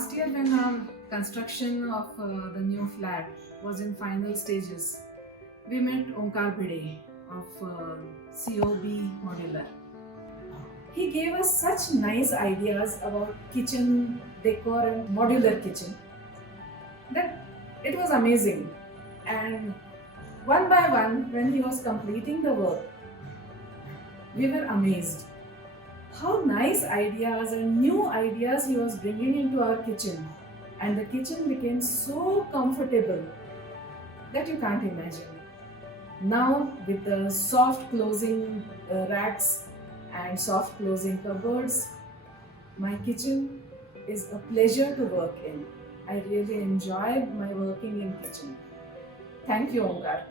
Last year when our construction of the new flat was in final stages, we met Omkar Bhide of COB Modular. He gave us such nice ideas about kitchen decor and modular kitchen that it was amazing. And one by one, when he was completing the work, we were amazed. How nice ideas and new ideas he was bringing into our kitchen. And the kitchen became so comfortable that you can't imagine. Now, with the soft closing racks and soft closing cupboards, my kitchen is a pleasure to work in. I really enjoy my working in kitchen. Thank you, Omkar.